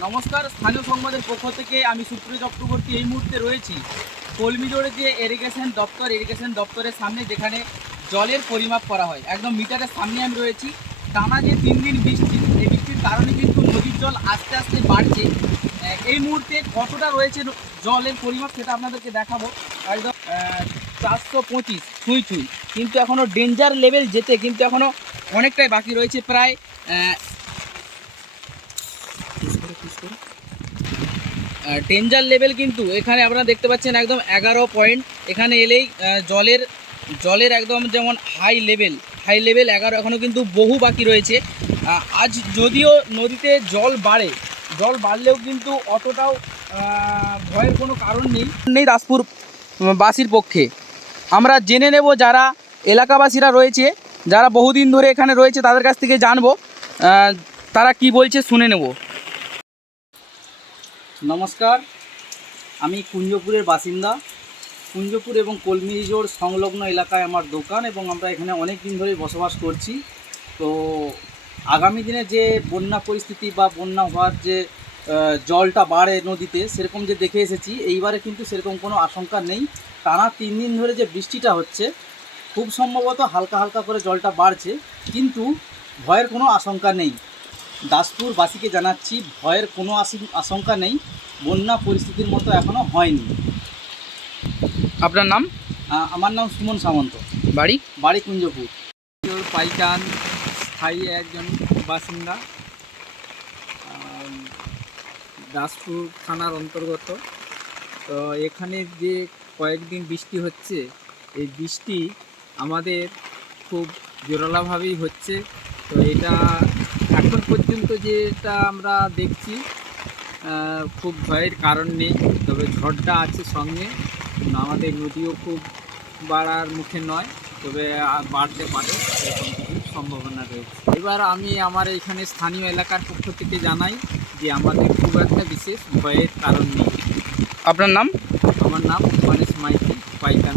নমস্কার। স্থানীয় সংবাদের পক্ষ থেকে আমি সুপ্রিয় চক্রবর্তী এই মুহূর্তে রয়েছি কলমিজোড়ে যে ইরিগেশন দপ্তর ইরিগেশন দপ্তরের সামনে যেখানে জলের পরিমাপ করা হয়। একদম মিটারের সামনে আমি রয়েছি। টানা যে তিন দিন বৃষ্টি, এই বৃষ্টির কারণে কিন্তু নদীর জল আস্তে আস্তে বাড়ছে। এই মুহূর্তে কতটা রয়েছে জলের পরিমাপ সেটা আপনাদেরকে দেখাবো। একদম চারশো পঁচিশ, ছুঁই ছুঁই। কিন্তু এখনও ডেঞ্জার লেভেল যেতে কিন্তু এখনও অনেকটাই বাকি রয়েছে। প্রায় আহ, ডেঞ্জার লেভেল কিন্তু এখানে আপনারা দেখতে পাচ্ছেন একদম এগারো পয়েন্ট এখানে এলেই জলের জলের একদম যেমন হাই লেভেল হাই লেভেল এগারো এখনও কিন্তু বহু বাকি রয়েছে। আজ যদিও নদীতে জল বাড়ে জল বাড়লেও কিন্তু অতটাও ভয়ের কোনো কারণ নেই। নেই দাসপুর বাসীর পক্ষে। আমরা জেনে নেব যারা এলাকাবাসীরা রয়েছে যারা বহুদিন ধরে এখানে রয়েছে তাদের কাছ থেকে জানব। তারা কি বলছে শুনে নেব। নমস্কার, আমি কুঞ্জপুরের বাসিন্দা। কুঞ্জপুর এবং কলমিজোড় সংলগ্ন এলাকায় আমার দোকান এবং আমরা এখানে অনেক দিন ধরেই বসবাস করছি। তো আগামী দিনে যে বন্যা পরিস্থিতি বা বন্যা হওয়ার যে জলটা বাড়ে নদীতে, সেরকম যে দেখে এসেছি, এইবারে কিন্তু সেরকম কোনো আশঙ্কা নেই। টানা তিন দিন ধরে যে বৃষ্টিটা হচ্ছে, খুব সম্ভবত হালকা হালকা করে জলটা বাড়ছে, কিন্তু ভয়ের কোনো আশঙ্কা নেই। দাসপুরবাসীকে জানাচ্ছি ভয়ের কোনো আশি- আশঙ্কা নেই। বন্যা পরিস্থিতির মতো এখনও হয়নি। আপনার নাম? আমার নাম সুমন সামন্ত। বাড়ি? বাড়ি কুঞ্জপুর। পাইকান স্থায়ী একজন বাসিন্দা। দাসপুর থানার অন্তর্গত। তো এখানে যে কয়েকদিন বৃষ্টি হচ্ছে এই বৃষ্টি আমাদের খুব জোরালাভাবেই হচ্ছে। তো এটা এখন পর্যন্ত যেটা আমরা দেখছি খুব ভয়ের কারণ নেই তবে ঝড়টা আছে সঙ্গে। আমাদের নদীও খুব বাড়ার মুখে নয় তবে আর বাড়তে পারে এরকম কিছু সম্ভাবনা রয়েছে। এবার আমি আমার এখানে স্থানীয় এলাকার পক্ষ থেকে জানাই যে আমাদের খুব একটা বিশেষ ভয়ের কারণ নেই। আপনার নাম? আমার নাম গণেশ মাইতি পাইকান।